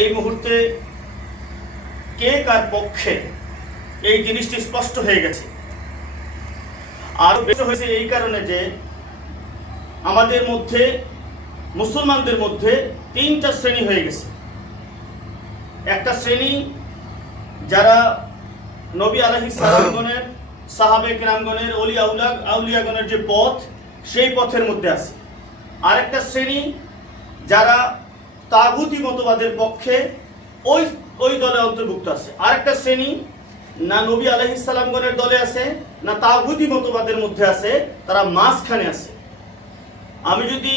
এই মুহূর্তে কে কার পক্ষে এই জিনিসটি স্পষ্ট হয়ে গেছে। আর বেশি হয়েছে এই কারণে যে আমাদের মধ্যে মুসলমানদের মধ্যে তিনটা শ্রেণী হয়ে গেছে। একটা শ্রেণী যারা নবী আলাইহিস সালামগণের, সাহাবে কেরামগণের, আউলিয়াগণের যে পথ, সেই পথের মধ্যে আছে। আরেকটা শ্রেণী যারা তাগুতি মতবাদের পক্ষে, ওই দলে অন্তর্ভুক্ত আছে। আরেকটা শ্রেণী না নবী আলাইহিস সালামগণের দলে আছে, না তাগুতি মতবাদের মধ্যে আছে, তারা মাঝখানে আছে। আমি যদি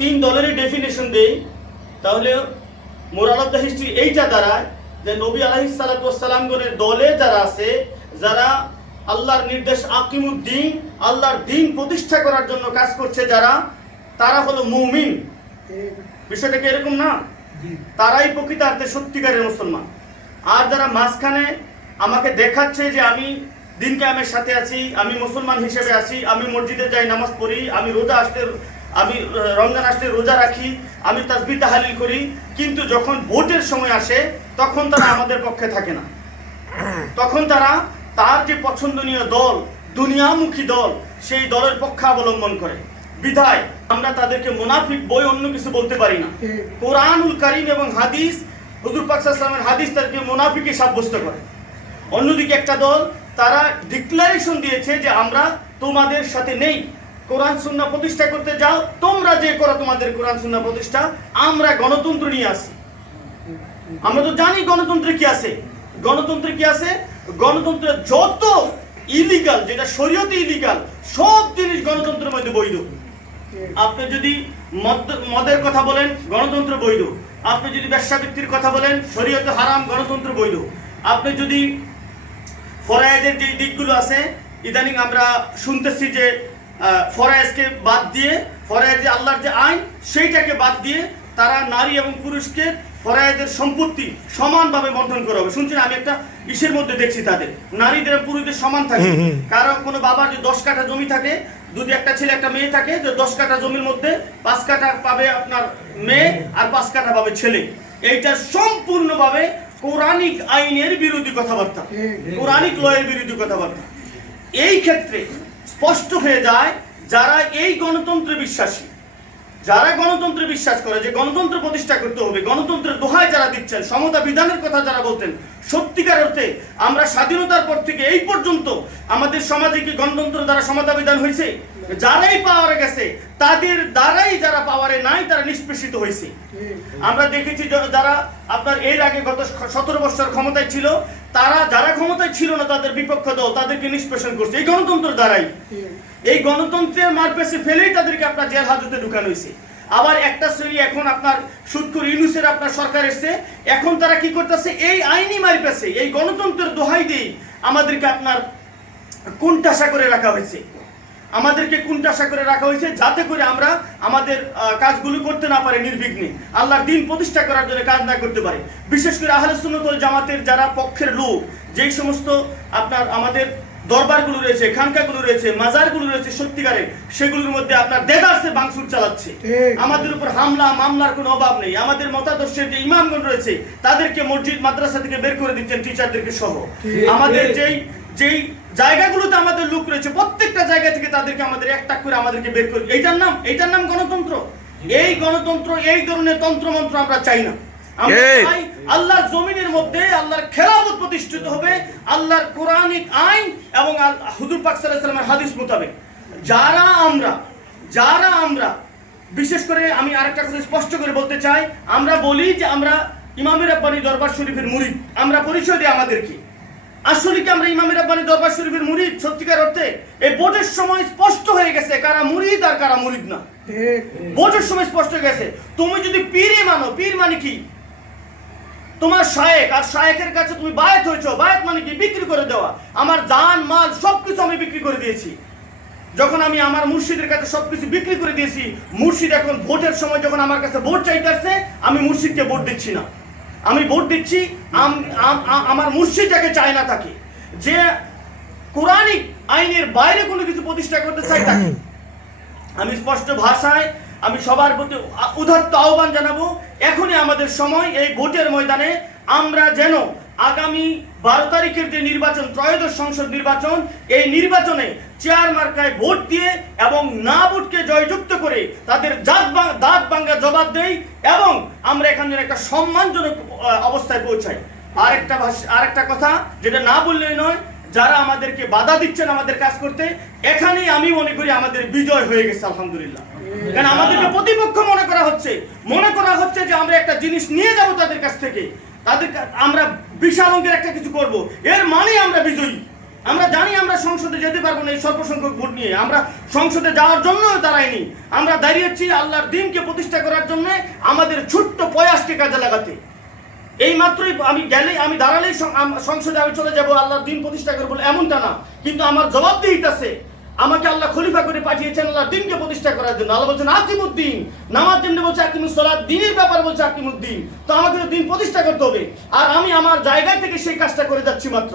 তিন দলেরই ডেফিনেশন দেই, তাহলে মোরাল অফ দ্য হিস্ট্রি এইটা দাঁড়ায় যে নবী আলাইহিস সালামগণের দলে যারা আছে, যারা আল্লাহর নির্দেশ আকিমুদ্দিন, আল্লাহর দিন প্রতিষ্ঠা করার জন্য কাজ করছে যারা, তারা হলো মুমিন। বিষয়টা কি এরকম না? তারাই প্রকৃতার্থে সত্যিকারের মুসলমান। আর যারা মাঝখানে আমাকে দেখাচ্ছে যে আমি দিন কায়েমের সাথে আছি, আমি মুসলমান হিসেবে আছি, আমি মসজিদে যাই, নামাজ পড়ি, আমি রমজান আসলে রোজা রাখি, আমি তাসবিহ তাহলিল করি, কিন্তু যখন ভোটের সময় আসে তখন তারা আমাদের পক্ষে থাকে না। তখন তারা তার যে পছন্দনীয় দল, দুনিয়ামুখী দল, সেই দলের পক্ষে অবলম্বন করে। বিধায় আমরা তাদেরকে মুনাফিক বই অন্য কিছু বলতে পারি না। কোরআনুল কারীম এবং হাদিস, হুজুর পাক সাল্লাল্লাহু আলাইহি ওয়াসাল্লামের হাদিস তাদেরকে মুনাফিকই সাব্যস্ত করে। অন্যদিকে একটা দল, তারা ডিক্লারেশন দিয়েছে যে আমরা তোমাদের সাথে নেই, কোরআন সুন্নাহ প্রতিষ্ঠা করতে যাও, তোমরা যে করো তোমাদের কোরআন সুন্নাহ প্রতিষ্ঠা, আমরা গণতন্ত্র নিয়ে আসি। আমরা তো জানি গণতন্ত্রে কি আছে। গণতন্ত্রের যত ইলিগাল, যেটা শরীয়তে ইলিগাল, সব জিনিস গণতন্ত্রের মধ্যে বৈধ। আপনি যদি মদের কথা বলেন, গণতন্ত্র বৈধ। আপনি যদি বেশ্যাবৃত্তির কথা বলেন, শরীয়তে হারাম, গণতন্ত্র বৈধ। আপনি যদি ফরায়েজের যে দিকগুলো আছে, ইদানিং আমরা শুনতেছি যে ফরায়েজকে বাদ দিয়ে, ফরায়েজে আল্লাহর যে আইন, সেইটাকে বাদ দিয়ে তারা নারী এবং পুরুষকে ফরায়েজের সম্পত্তি সমানভাবে বন্টন করা হবে। শুনছেন, আমি একটা ইসের মধ্যে দেখছি তাদের নারীদের পুরুষদের সমান থাকে। কারণ কোনো বাবার যে 10 কাঠা জমি থাকে, যদি একটা ছেলে একটা মেয়ে থাকে, যে 10 কাঠা জমির মধ্যে 5 কাঠা পাবে আপনার মেয়ে আর 5 কাঠা পাবে ছেলে। এইটা সম্পূর্ণভাবে কোরআনিক আইনের বিরোধী কথাবার্তা, কোরআনিক লয়ের বিরোধী কথাবার্তা। এই ক্ষেত্রে স্পষ্ট হয়ে যায় যারা এই গণতন্ত্রে বিশ্বাসী, যারা গণতন্ত্রে বিশ্বাস করে যে গণতন্ত্র প্রতিষ্ঠা করতে হবে, গণতন্ত্রের দোহাই যারা দিচ্ছেন, সমতা বিধানের কথা যারা বলতেন, সত্যিকার অর্থে আমরা স্বাধীনতার পর থেকে এই পর্যন্ত আমাদের সমাজে কি গণতন্ত্র দ্বারা সমতা বিধান হয়েছে? যারাই পাওয়ারে গেছে তাদের দ্বারাই, যারা পাওয়ারে নাই তারা নিষ্পেষিত হয়েছে। আমরা দেখেছি যারা আপনার এর আগে গত 17 বছর ক্ষমতায় ছিল, তারা যারা ক্ষমতায় ছিল না, তাদের বিপক্ষ দল তাদেরকে নিষ্পেষণ করছে এই গণতন্ত্রের দ্বারাই। এই গণতন্ত্রের মারপেসে ফেলেই তাদেরকে আপনার জেল হাজতে ঢুকানো হয়েছে। আবার একটা শ্রেণী এখন আপনার সুদখোর ইউনূসের আপনার সরকার এসছে, এখন তারা কি করতেছে, এই আইনি মারপেসে, এই গণতন্ত্রের দোহাই দিয়ে আমাদেরকে আপনার কুণ্ঠাসা করে রাখা হয়েছে। যাতে করে আমরা আমাদের কাজগুলো করতে না পারি নির্বিঘ্নে, আল্লাহর দিন প্রতিষ্ঠা করার জন্য কাজ না করতে পারে। বিশেষ করে আহলে সুন্নাত ওয়াল জামাতের যারা পক্ষের লোক, যেই সমস্ত আপনার আমাদের দরবারগুলো রয়েছে, খানকাগুলো রয়েছে, মাজারগুলো রয়েছে, সত্যিকারের সেগুলোর মধ্যে আপনার দেদারসে ভাঙচুর চালাচ্ছে। আমাদের উপর হামলা মামলার কোনো অভাব নেই। আমাদের মতাদর্শের যে ইমামগণ রয়েছে তাদেরকে মসজিদ মাদ্রাসা থেকে বের করে দিচ্ছেন, টিচারদেরকে সহ। আমাদের যেই জায়গাগুলোতে আমাদের লোক রয়েছে, প্রত্যেকটা জায়গা থেকে তাদেরকে আমাদের একটা করে আমাদেরকে বের করে, এইটার নাম গণতন্ত্র। এই গণতন্ত্র, এই ধরনের তন্ত্রমন্ত্র আমরা চাই না। আমরা চাই আল্লাহর জমিনের মধ্যে আল্লাহর খেলাফত প্রতিষ্ঠিত হবে, আল্লাহর কোরআনিক আইন এবং হুজুর পাক সাল্লাল্লাহু আলাইহি ওয়াসাল্লামের হাদিস মোতাবেক। যারা আমরা বিশেষ করে আমি আরেকটা কথা স্পষ্ট করে বলতে চাই, আমরা বলি যে আমরা ইমামে রাব্বানী দরবার শরীফের মুরিদ, আমরা পরিচয় দিই আমাদেরকে। আসলে কি আমরা ইমামে রাব্বানী দরবার শরীফের মুরিদ সত্যিকার অর্থে? এই ভোটের সময় স্পষ্ট হয়ে গেছে কারা মুরিদ আর কারা মুরিদ না। ভোটের সময় স্পষ্ট হয়ে গেছে। তুমি যদি পীরে মানো, পীর মানে কি? তোমার শায়েখ, আর শায়েখের কাছে তুমি বায়াত হয়েছো। বায়াত মানে কি? বিক্রি করে দেওয়া। আমার জান মাল সবকিছু আমি বিক্রি করে দিয়েছি। যখন আমি আমার মুর্শিদের কাছে সবকিছু বিক্রি করে দিয়েছি, মুর্শিদ এখন ভোটের সময় যখন আমার কাছে ভোট চাইতে আসছে, আমি মুর্শিদকে ভোট দিচ্ছি না। আমি ভোট দিচ্ছি আমার মুর্শিদ যাকে চায় না তাকে, যে কোরআনিক আইনের বাইরে কোনো কিছু প্রতিষ্ঠা করতে চাই তাকে। আমি স্পষ্ট ভাষায় আমি সবার প্রতি উদাত্ত আহ্বান জানাবো, এখনই আমাদের সময় এই ভোটের ময়দানে আমরা যেন আগামী 12 তারিখের যে নির্বাচন, ত্রয়োদশ সংসদ নির্বাচন, এই নির্বাচনে চেয়ার মার্কায় ভোট দিয়ে এবং না ভোটকে জয়যুক্ত করে তাদের দাঁত ভাঙা জবাব দেই এবং আমরা এখানে একটা সম্মানজনক অবস্থায় পৌঁছাই। আরেকটা কথা যেটা না বললেই নয়, যারা আমাদেরকে বাধা দিচ্ছেন আমাদের কাজ করতে, এখানেই আমি মনে করি আমাদের বিজয় হয়ে গেছে আলহামদুলিল্লাহ। কারণ আমাদেরকে প্রতিপক্ষ মনে করা হচ্ছে যে আমরা একটা জিনিস নিয়ে যাব তাদের কাছ থেকে, আমরা বিশাল অঙ্কের একটা কিছু করব, এর মানে আমরা বিজয়ী। আমরা জানি আমরা সংসদে যেতে পারবো না এই স্বল্প সংখ্যক ভোট নিয়ে, আমরা সংসদে যাওয়ার জন্য দাঁড়াইনি, আমরা দাঁড়িয়েছি আল্লাহর দ্বীনকে প্রতিষ্ঠা করার জন্য, আমাদের ছোট্ট প্রয়াসকে কাজে লাগাতে। এই মাত্রই আমি দাঁড়ালেই সংসদে আমি চলে যাব আল্লাহর দ্বীন প্রতিষ্ঠা করবো এমনটা না, কিন্তু আমার জবাবদিহিতা আছে। আমাকে আল্লাহ খলিফা করে পাঠিয়েছেন আল্লাহর দ্বীনকে প্রতিষ্ঠা করার জন্য। আল্লাহ বলছেন আকিমুদ্দিন, নামাজ যেমনি বলছে আকিমুস সালাত, দ্বীনের ব্যাপারে বলছে আকিমুদ্দিন। তো আমাকে দ্বীন প্রতিষ্ঠা করতে হবে, আর আমি আমার জায়গা থেকে সেই কাজটা করে যাচ্ছি মাত্র।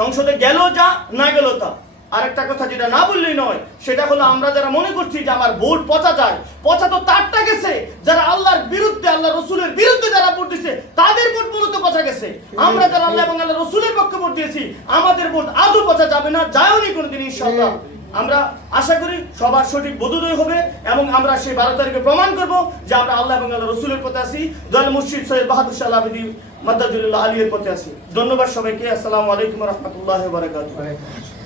সংসদে গেল যা, না গেল তা। আরেকটা কথা যেটা না বললেই নয়, সেটা হলো আমরা যারা মনে করছি যে আমার ভোট পচা যায়, পচা তো তারটা গেছে যারা আল্লাহর বিরুদ্ধে, আল্লাহ রসুলের বিরুদ্ধে যারা ভোট দিয়েছে তাদের ভোট মূলত পচা গেছে। আমরা যারা আল্লাহ এবং আল্লাহ রসুলের পক্ষে ভোট দিয়েছি আমাদের ভোট আদৌ পচা যাবে না, যায়নি কোনোদিন ইনশাআল্লাহ। আমরা আশা করি সবার সঠিক বোধোদয় হবে এবং আমরা সেই 12 তারিখে প্রমাণ করব যে আমরা আল্লাহ এবং আল্লাহ রসুলের পথে আছি, দয়াল মুর্শিদ সৈয়দ বাহাদুর শাহ আলাউদ্দিন মাদ্দাজুল্লাহ আলীর পথে আছি। ধন্যবাদ সবাইকে। আসসালামু আলাইকুম ওয়া রাহমাতুল্লাহি ওয়া বারাকাতুহু।